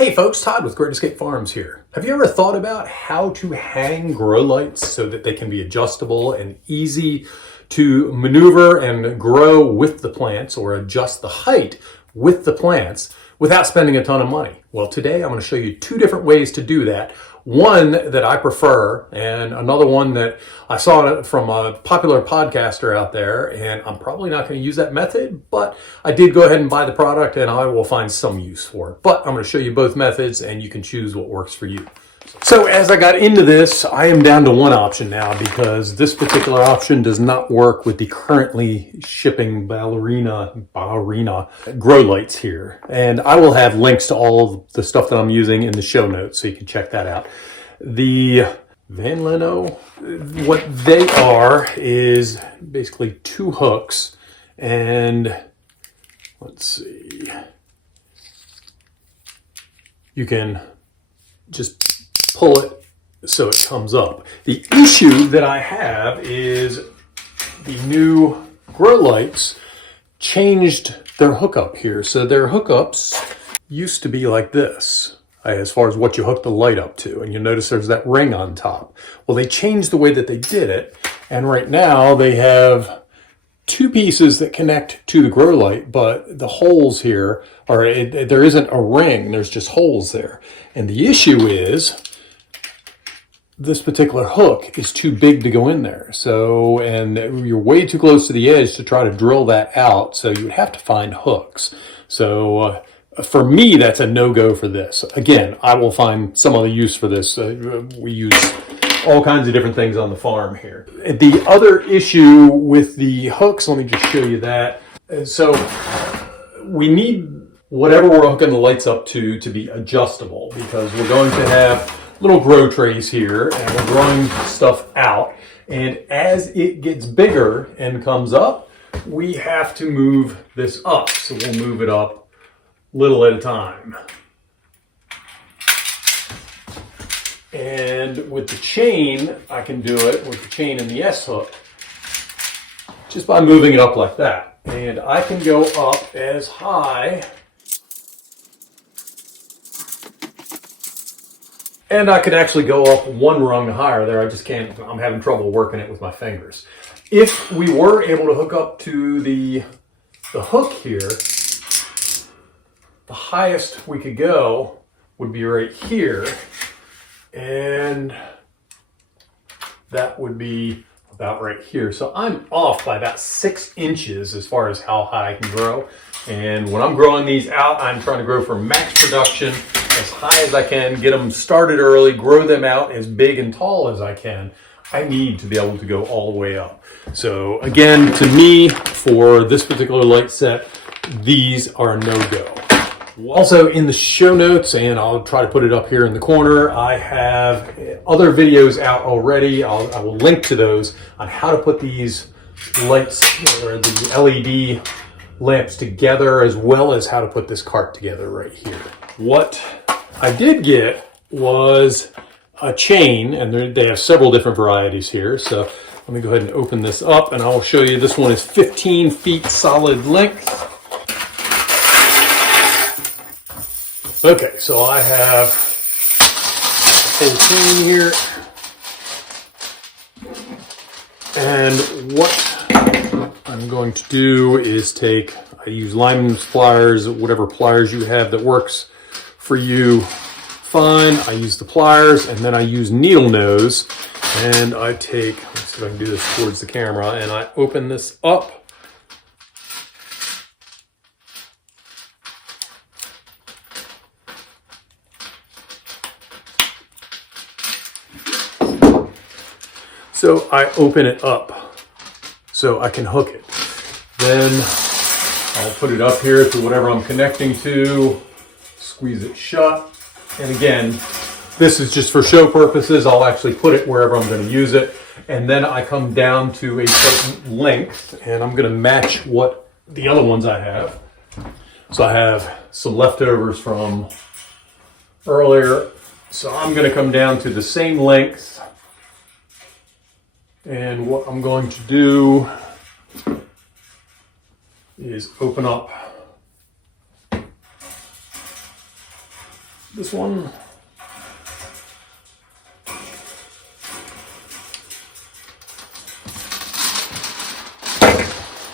Hey folks, Todd with Great Escape Farms here. Have you ever thought about how to hang grow lights so that they can be adjustable and easy to maneuver and grow with the plants, or adjust the height with the plants without spending a ton of money? Well, today I'm going to show you two different ways to do that. One that I prefer, and another one that I saw from a popular podcaster out there, and I'm probably not going to use that method, but I did go ahead and buy the product and I will find some use for it. But I'm going to show you both methods and you can choose what works for you. So as I got into this, I am down to one option now because this particular option does not work with the currently shipping ballerina grow lights here. And I will have links to all of the stuff that I'm using in the show notes so you can check that out. The Van Leno, what they are is basically two hooks, and let's see, you can just pull it so it comes up. The issue that I have is the new grow lights changed their hookup here. So their hookups used to be like this, as far as what you hook the light up to. And you'll notice there's that ring on top. Well, they changed the way that they did it. And right now they have two pieces that connect to the grow light, but the holes here are, there isn't a ring, there's just holes there. And the issue is, this particular hook is too big to go in there. So, and you're way too close to the edge to try to drill that out. So you would have to find hooks. So for me, that's a no-go for this. Again, I will find some other use for this. We use all kinds of different things on the farm here. The other issue with the hooks, let me just show you that. So we need whatever we're hooking the lights up to be adjustable, because we're going to have little grow trays here and we're growing stuff out. And as it gets bigger and comes up, we have to move this up. So we'll move it up little at a time. And with the chain, I can do it with the chain and the S hook just by moving it up like that. And I can go up as high, and I could actually go up one rung higher there. I just can't, I'm having trouble working it with my fingers. If we were able to hook up to the hook here, the highest we could go would be right here. And that would be about right here. So I'm off by about 6 inches as far as how high I can grow. And when I'm growing these out, I'm trying to grow for max production as high as I can, get them started early, grow them out as big and tall as I can. I need to be able to go all the way up. So again, to me, for this particular light set, these are a no-go. Also in the show notes, and I'll try to put it up here in the corner, I have other videos out already. I will link to those on how to put these lights, or the LED lamps, together, as well as how to put this cart together right here. What I did get was a chain, and they have several different varieties here. So let me go ahead and open this up and I will show you. This one is 15 feet solid length. Okay, so I have a whole chain here. And what I'm going to do is I use lineman's pliers, whatever pliers you have that works for you, fine. I use the pliers, and then I use needle nose, and I take, let's see if I can do this towards the camera, and I open this up. So I open it up so I can hook it. Then I'll put it up here to whatever I'm connecting to, squeeze it shut. And again, this is just for show purposes. I'll actually put it wherever I'm going to use it. And then I come down to a certain length, and I'm going to match what the other ones I have. So I have some leftovers from earlier. So I'm going to come down to the same length. And what I'm going to do is open up this one.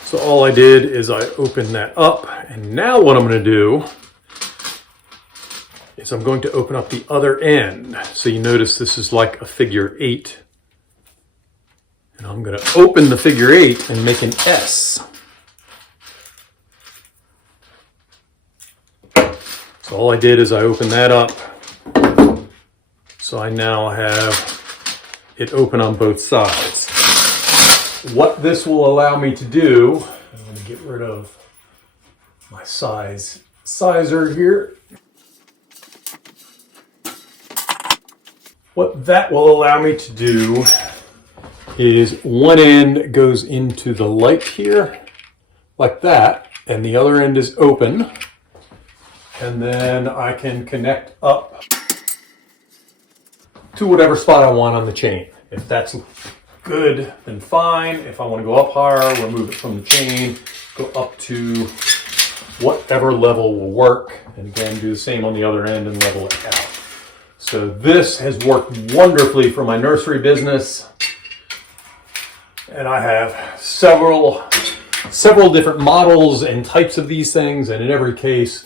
So all I did is I opened that up, and now what I'm going to do is I'm going to open up the other end. So you notice this is like a figure 8. And I'm going to open the figure 8 and make an S. So all I did is I opened that up. So I now have it open on both sides. What this will allow me to do, I'm going to get rid of my sizer here. What that will allow me to do is one end goes into the light here, like that, and the other end is open. And then I can connect up to whatever spot I want on the chain. If that's good, then fine. If I want to go up higher, remove it from the chain, go up to whatever level will work. And again, do the same on the other end and level it out. So this has worked wonderfully for my nursery business. And I have several different models and types of these things, and in every case,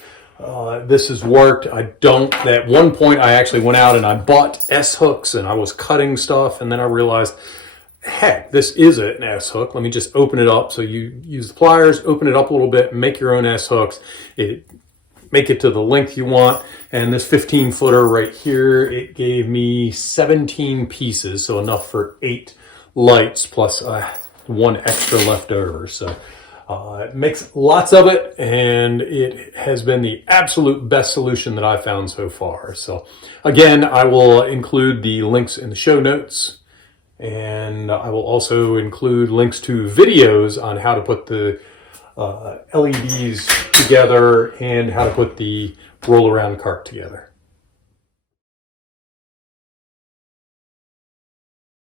this has worked. At one point I actually went out and I bought S hooks and I was cutting stuff, and then I realized, heck, this is an S hook. Let me just open it up. So you use the pliers, open it up a little bit, make your own S hooks. Make it to the length you want. And this 15 footer right here, it gave me 17 pieces, so enough for 8 lights plus one extra left over. So it makes lots of it, and it has been the absolute best solution that I've found so far. So again, I will include the links in the show notes, and I will also include links to videos on how to put the LEDs together and how to put the roll around cart together.